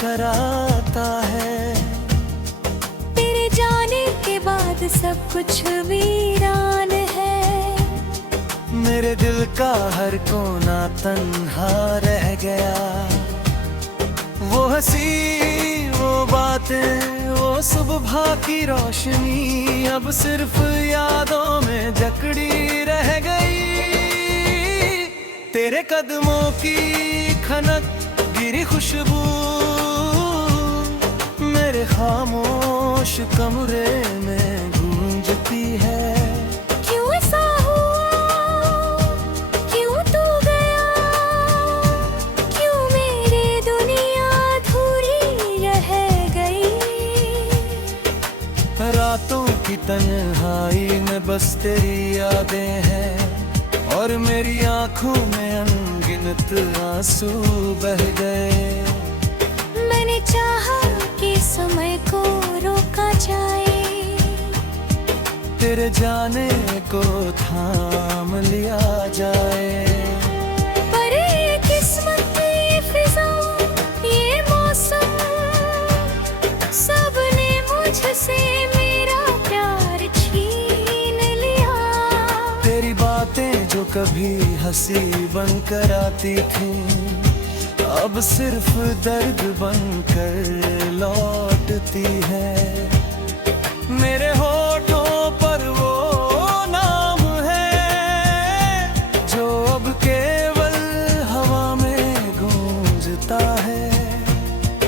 मुस्कराता है। तेरे जाने के बाद सब कुछ वीरान है। मेरे दिल का हर कोना तन्हा रह गया। वो हंसी, वो बातें, वो सुबह की रोशनी अब सिर्फ यादों में जकड़ी रह गई। तेरे कदमों की खनक, गिरी खुशबू मेरे खामोश कमरे में गूंजती है। क्यों ऐसा हुआ, क्यों तू गया, क्यों मेरी दुनिया अधूरी रह गई। रातों की तन्हाई में बस तेरी यादें हैं और मेरी आंखों में अनगिनत आंसू बह गए। मैंने चाहा कि समय को रोका जाए, तेरे जाने को थाम लिया जाए। पर ये किस्मत, ये फिजा, ये मौसम, सबने मुझसे मेरा प्यार छीन लिया। तेरी बातें जो कभी हंसी बनकर आती थी, अब सिर्फ दर्द बनकर लौटती है। मेरे होठों पर वो नाम है जो अब केवल हवा में गूंजता है।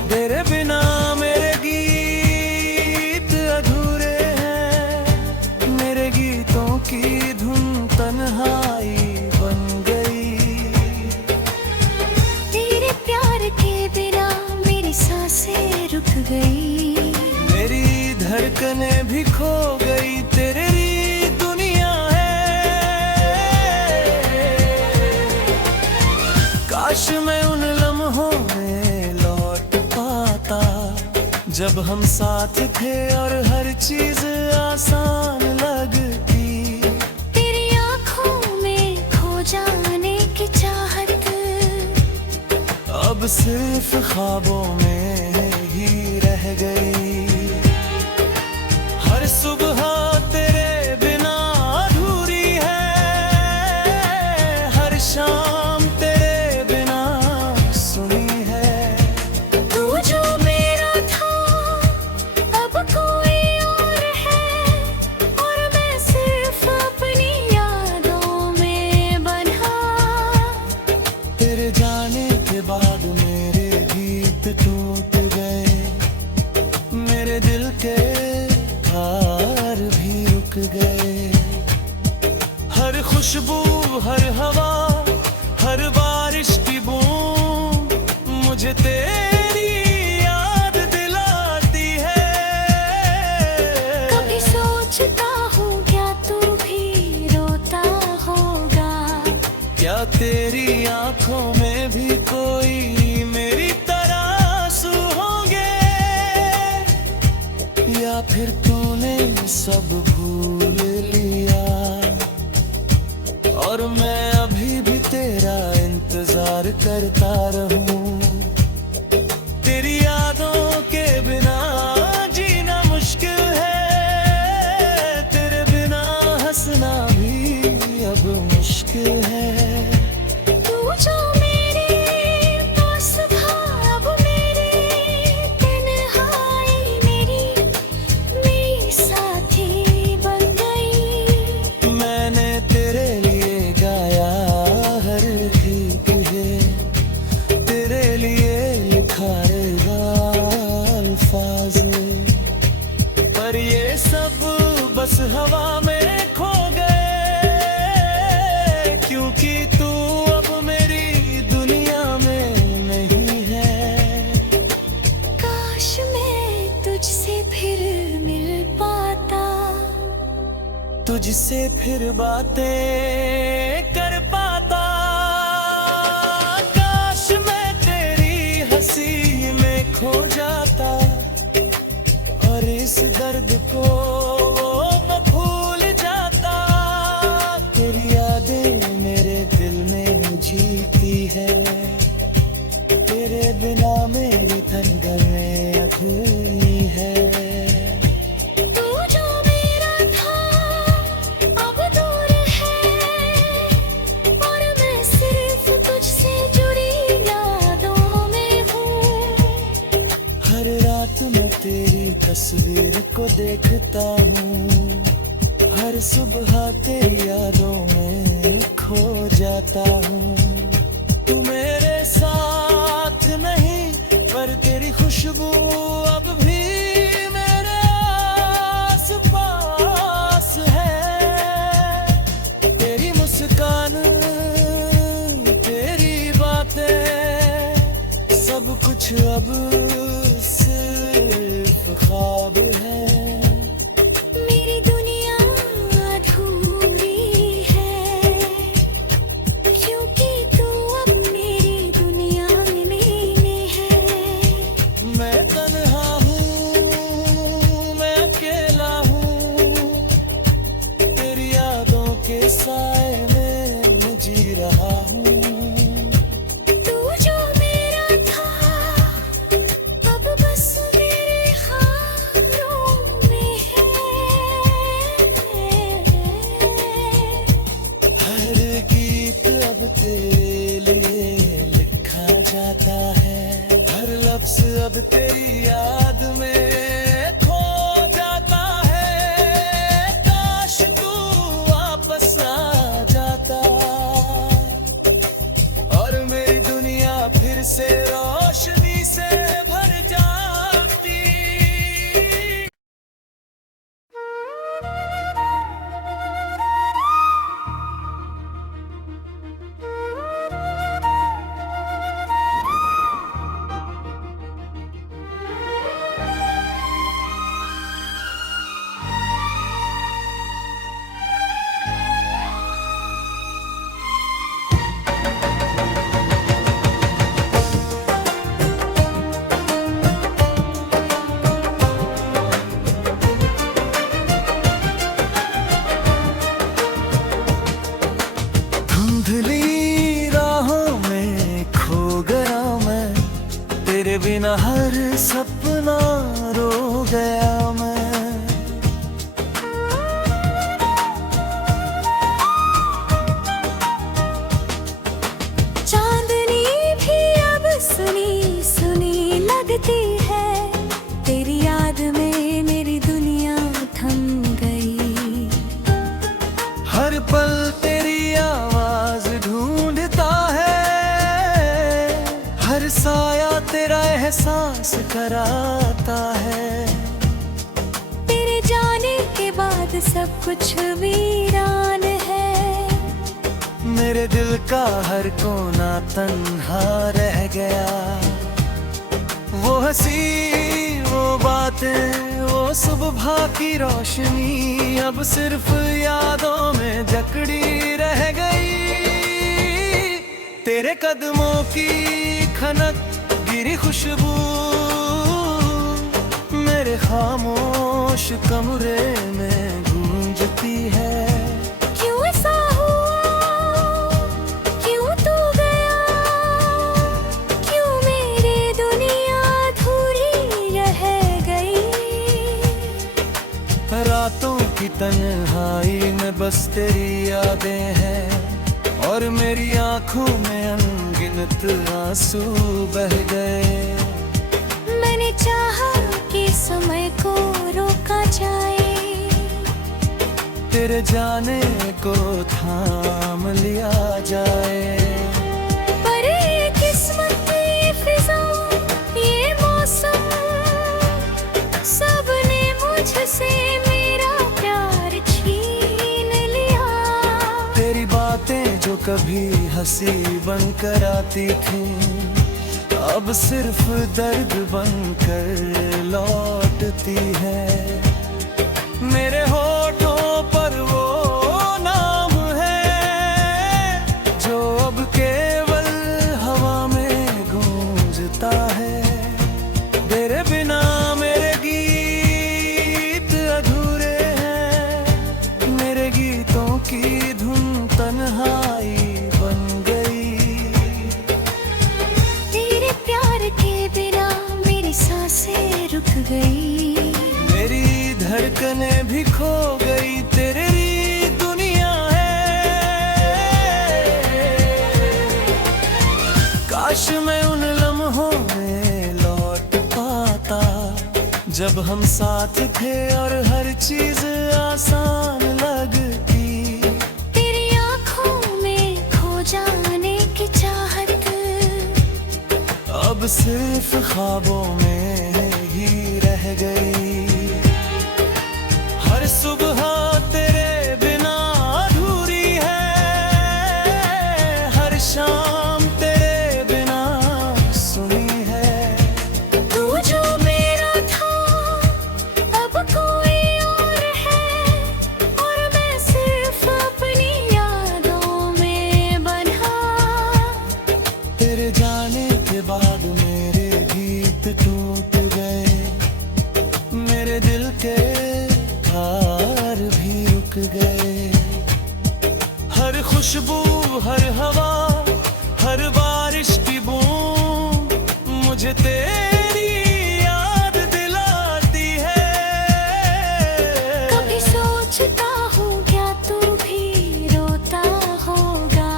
तेरे बिना मेरे गीत अधूरे हैं, मेरे गीतों की धुन तन्हाई बन गई। तेरे प्यार के बिना मेरी सांसें रुक गई, मेरी धड़कनें भी खो गई। तेरी दुनिया है। काश मैं उन लम्हों में लौट पाता जब हम साथ थे और हर चीज आसान लगती। तेरी आंखों में खो जाने की चाहत अब सिर्फ ख्वाबों में ही रह गई। हर सुबह तेरे बिना अधूरी है, हर शाम तेरे बिना सुनी है। तू जो मेरा था अब कोई और है, और मैं सिर्फ अपनी यादों में बंधा। तेरे जाने के बाद मेरे गीत टूट गए, मेरे दिल के तार भी रुक गए। हर खुशबू, हर हवा, हर बारिश की बूंद मुझे तेरी याद दिलाती है। कभी सोचता हूँ क्या तू भी रोता होगा, क्या तेरी आंखों में भी कोई मेरी तरह आंसू होंगे, या फिर तूने सब भूल लिया और मैं अभी भी तेरा इंतजार करता रहूं। तेरी यादों के बिना जीना मुश्किल है, तेरे बिना हंसना भी अब मुश्किल है। तू जो मेरे पास था अब मेरी तन्हाई मेरी साथी बन गई। मैंने तेरे लिए गाया हर गीत है, तेरे लिए लिखा अल्फाज, पर ये सब बस हवा में खो गए, क्योंकि तू अब मेरी दुनिया में नहीं है। काश मैं तुझसे फिर मिल पाता, तुझसे फिर बातें कर पाता। काश मैं तेरी हंसी में खो जाता और इस दर्द को मैं भूल जाता। तेरी यादें मेरे दिल में जीती है, तेरे बिना मेरी धड़कन में अधूरी है। तू जो मेरा था अब दूर है, और मैं सिर्फ तुझसे जुड़ी यादों में हूँ। हर रात मैं तेरी तस्वीर को देखता हूँ, हर सुबह तेरी यादों में खो जाता हूँ। तू मेरे साथ नहीं पर तेरी खुशबू अब भी मेरे आस पास है। तेरी मुस्कान, तेरी बातें, सब कुछ अब सिर्फ ख्वाब है। मेरी दुनिया अधूरी है, क्योंकि तू अब मेरी दुनिया में नहीं है। मैं तन्हा हूँ, मैं अकेला हूँ, तेरी यादों के साए में मैं जी रहा हूँ। तू जो मेरा था अब बस मेरे ख्यालों में है। हर गीत अब तेरे लिए लिखा जाता है, हर लफ्ज अब तेरी याद में खो जाता है। काश तू वापस आ जाता और मेरी दुनिया फिर से रोशनी से भर जाती। धुंधली राहों में खो गया मैं, तेरे बिना हर सपना रो गया मैं। चांदनी भी अब सुनी सुनी लगती है, तेरी याद में मेरी दुनिया थम गई। हर पल तेरी आवाज ढूंढता है, हर साया तेरा एहसास कराता है। तेरे जाने के बाद सब कुछ वीरान है। मेरे दिल का हर कोना तन्हा रह गया। वो हंसी, वो बातें, वो सुबह की रोशनी अब सिर्फ यादों में जकड़ी रह गई। तेरे कदमों की खनक, गिरी खुशबू मेरे खामोश कमरे में गूंजती है। क्यों ऐसा हुआ, क्यों तू गया, क्यों मेरी दुनिया अधूरी रह गई। रातों की तन्हाई में बस तेरी यादें हैं, और मेरी आंखों में अनगिनत आंसू बह गए। मैंने चाहा कि समय को रोका जाए, तेरे जाने को थाम लिया जाए। पर ये किस्मत, ये फिजा, ये मौसम, सबने मुझसे मेरा प्यार छीन लिया। तेरी बातें जो कभी हंसी बनकर आती थी, अब सिर्फ दर्द बनकर लौटती है। मेरे होठों पर वो नाम है जो अब केवल हवा में गूंजता है। तेरे बिना मेरे गीत अधूरे हैं, मेरे गीतों की धुन तन्हाई बन गई। तेरे प्यार के बिना धड़कने भी खो गई, तेरी दुनिया है। काश मैं उन लम्हों में लौट पाता जब हम साथ थे और हर चीज आसान लगती। तेरी आंखों में खो जाने की चाहत अब सिर्फ ख्वाबों में ही रह गई। हर सुबह तेरे बिना अधूरी है, हर शाम तेरे बिना सुनी है। तू जो मेरा था अब कोई और है, और मैं सिर्फ अपनी यादों में बंधा। तेरे जाने के बाद मेरे गीत टूट गए, मेरे दिल के तार भी रुक गए। हर खुशबू, हर हवा, हर बारिश की बूंद मुझे तेरी याद दिलाती है। कभी सोचता हूँ क्या तू भी रोता होगा,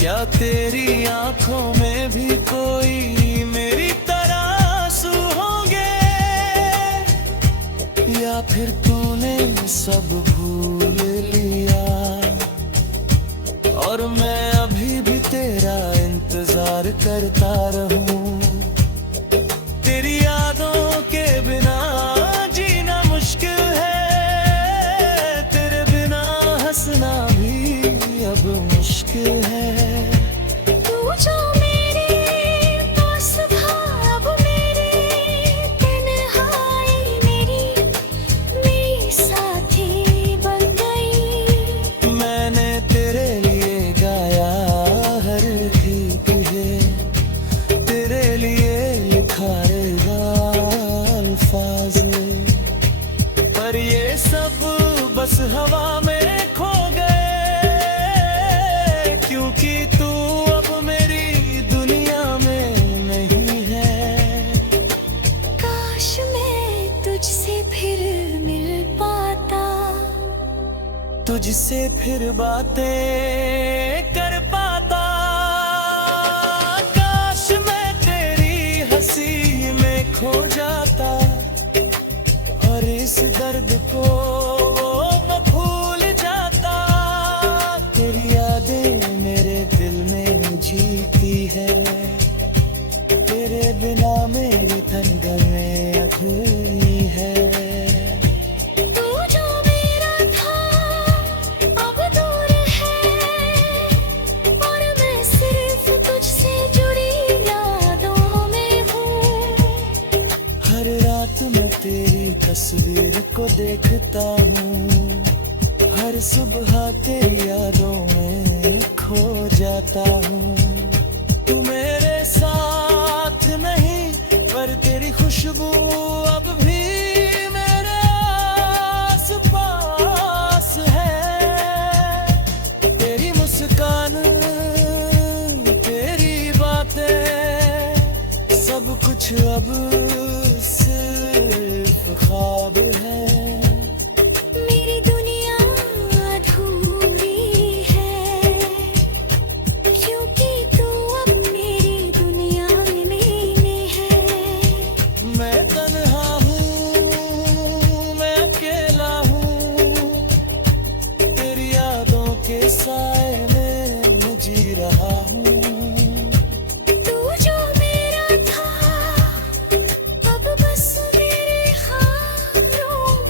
क्या तेरी आंखों में भी कोई मेरी तरह आंसू होंगे, या फिर तूने सब भूल लिया और मैं अभी भी तेरा इंतजार करता रहूं। तेरी यादों के बिना जीना मुश्किल है, तेरे बिना हंसना भी अब मुश्किल है। तू जो मेरे पास था अब मेरी तन्हाई मेरी साथी बन गई। मैंने तेरे लिए गाया हर गीत है, तेरे लिए लिखा अल्फाज, पर ये सब बस हवा में खो गए, क्योंकि तू अब मेरी दुनिया में नहीं है। काश मैं तुझसे फिर मिल पाता, तुझसे फिर बातें कर पाता। काश मैं तेरी हंसी में खो जाता और इस दर्द को मैं भूल जाता। तेरी यादें मेरे दिल में जीती है, तेरे बिना मेरी धड़कनें अधूरी है। तू जो मेरा था अब दूर है, और मैं सिर्फ तुझसे जुड़ी यादों में हूँ। हर रात मैं तेरी तस्वीर को देखता हूँ, हर सुबह तेरी यादों में खो जाता हूँ। तू मेरे साथ नहीं पर तेरी खुशबू अब भी मेरे आस पास है। तेरी मुस्कान, तेरी बातें, सब कुछ अब सिर्फ ख्वाब है। मेरी दुनिया अधूरी है, क्योंकि तू अब मेरी दुनिया में नहीं है। मैं तन्हा हूँ, मैं अकेला हूँ, तेरी यादों के साए में मैं जी रहा हूँ। तू जो मेरा था अब बस मेरे ख्वाबों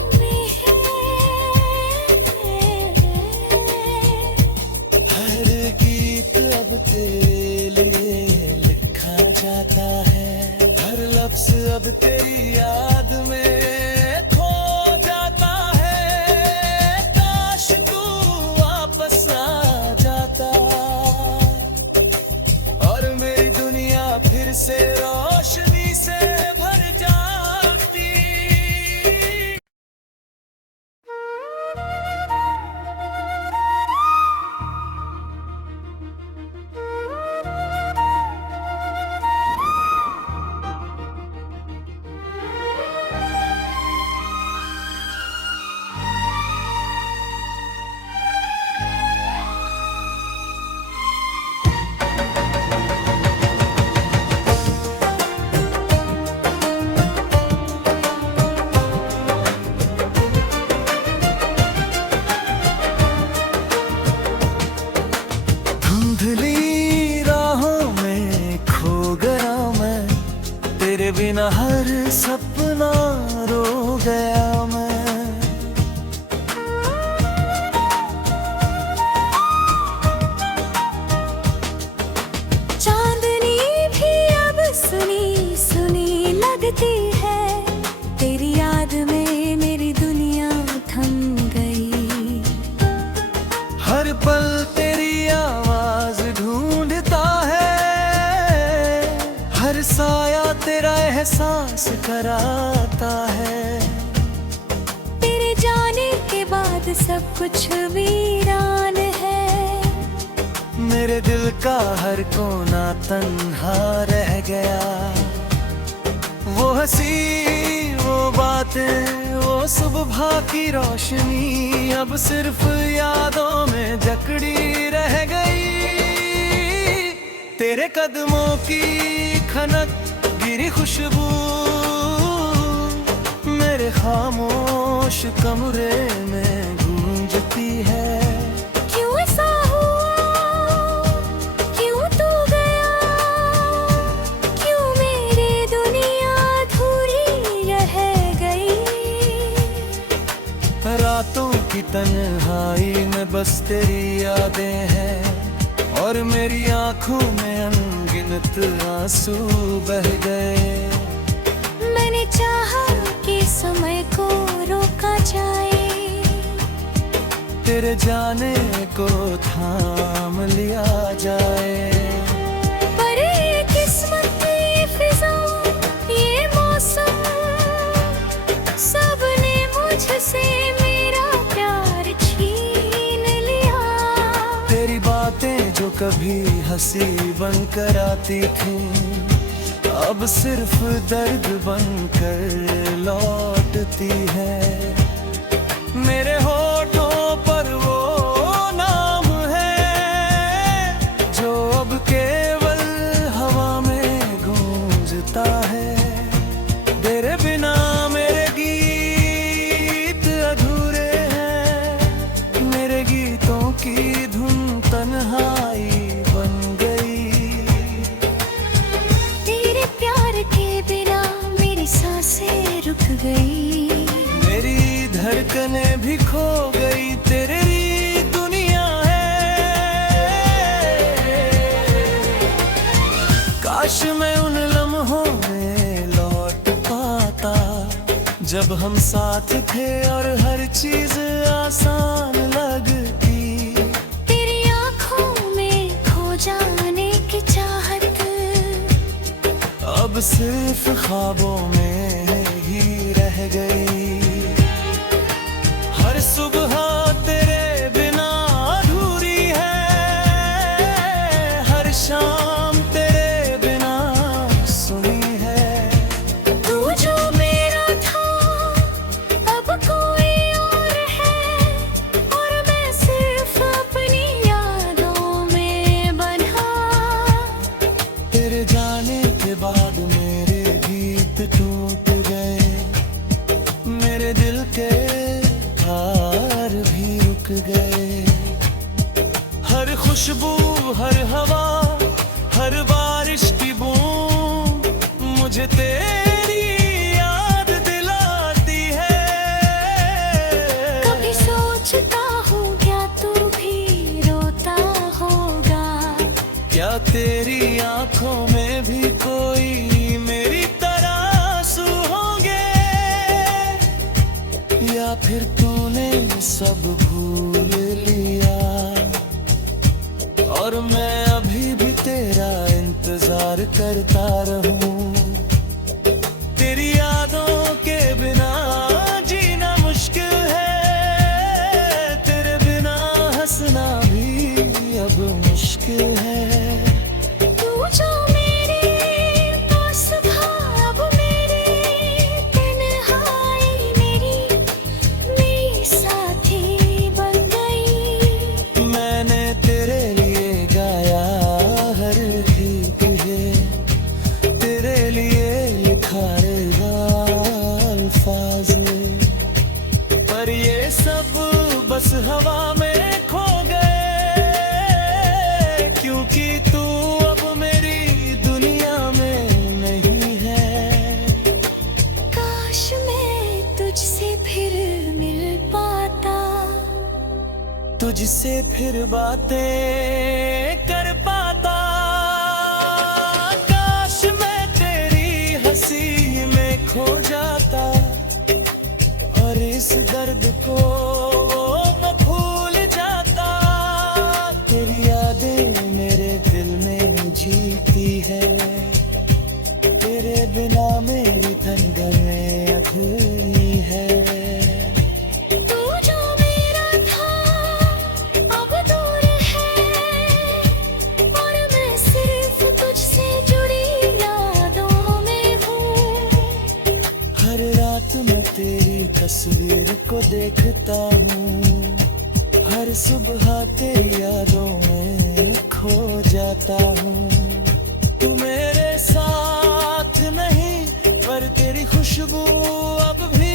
मुस्कराता है। तेरे जाने के बाद सब कुछ वीरान है। मेरे दिल का हर कोना तन्हा रह गया। वो हंसी, वो बातें, वो सुबह की रोशनी अब सिर्फ यादों में जकड़ी रह गई। तेरे कदमों की खनक, गिरी खुशबू मेरे खामोश कमरे में गूंजती है। क्यों ऐसा हुआ, क्यों तू गया, क्यों मेरी दुनिया अधूरी रह गई। रातों की तन्हाई में बस तेरी यादें हैं और मेरी आंखों में अनगिनत आंसू बह गए। मैंने चाहा कि समय को रोका जाए, तेरे जाने को थाम लिया जाए। पर ये किस्मत, ये फिजा, ये मौसम, सबने मुझसे मेरा प्यार छीन लिया। तेरी बातें जो कभी हंसी बनकर आती थी, अब सिर्फ दर्द बनकर लौटती है। मेरे होठों पर वो नाम है जो अब केवल हवा में गूंजता है। तेरे बिना मेरे गीत अधूरे हैं, मेरे गीतों की धुन तन्हाई बन गई। तेरे प्यार के बिना मेरी सांसें रुक गई, मेरी धड़कनें भी खो गई। तेरी दुनिया है। काश मैं उन लम्हों में लौट पाता जब हम साथ थे और हर चीज आसान लगती। तेरी आंखों में खो जाने की चाहत अब सिर्फ ख्वाबों में ही रह गई। हर सुबह तेरे बिना अधूरी है, हर शाम तेरे बिना सुनी है। तू जो मेरा था अब कोई और है, और मैं सिर्फ अपनी यादों में बंधा। तेरे जाने के बाद मेरे गीत टूट गए, मेरे दिल के हार भी रुक गए। हर खुशबू, हर हवा, हर बारिश की बूंद मुझे तेरी याद दिलाती है। कभी सोचता हूँ क्या तू भी रोता होगा, क्या तेरी आंखों में भी कोई मेरी तरह आंसू होंगे, या फिर तूने सब भूल लिया और मैं अभी भी तेरा इंतजार करता रहूं। तेरी यादों के बिना जीना मुश्किल है, तेरे बिना हंसना भी अब मुश्किल है। तू जो मेरे पास था अब मेरी तन्हाई मेरी साथी बन गई। मैंने तेरे लिए गाया हर गीत है, तेरे लिए लिखा अल्फाज, पर ये सब बस हवा में खो गए, क्योंकि तू अब मेरी दुनिया में नहीं है। काश मैं तुझसे फिर मिल पाता, तुझसे फिर बातें कर पाता। काश मैं तेरी हंसी में खो जाता और इस दर्द को मैं भूल जाता। तेरी यादें मेरे दिल में जीती है, तेरे बिना मेरी धड़कन तस्वीर को देखता हूँ, हर सुबह तेरी यादों में खो जाता हूँ। तू मेरे साथ नहीं पर तेरी खुशबू अब भी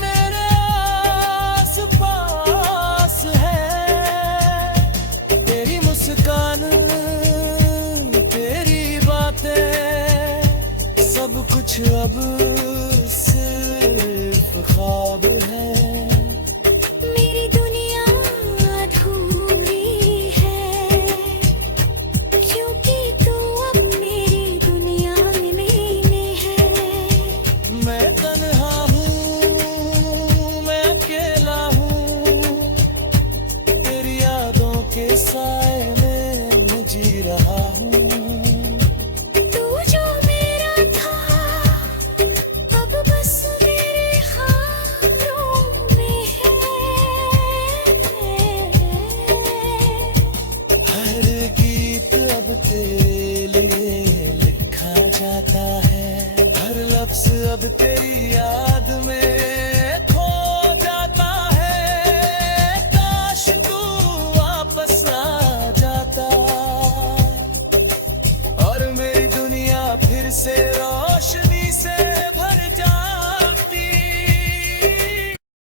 मेरे आस पास है। तेरी मुस्कान, तेरी बातें, सब कुछ अब सिर्फ ख्वाब है।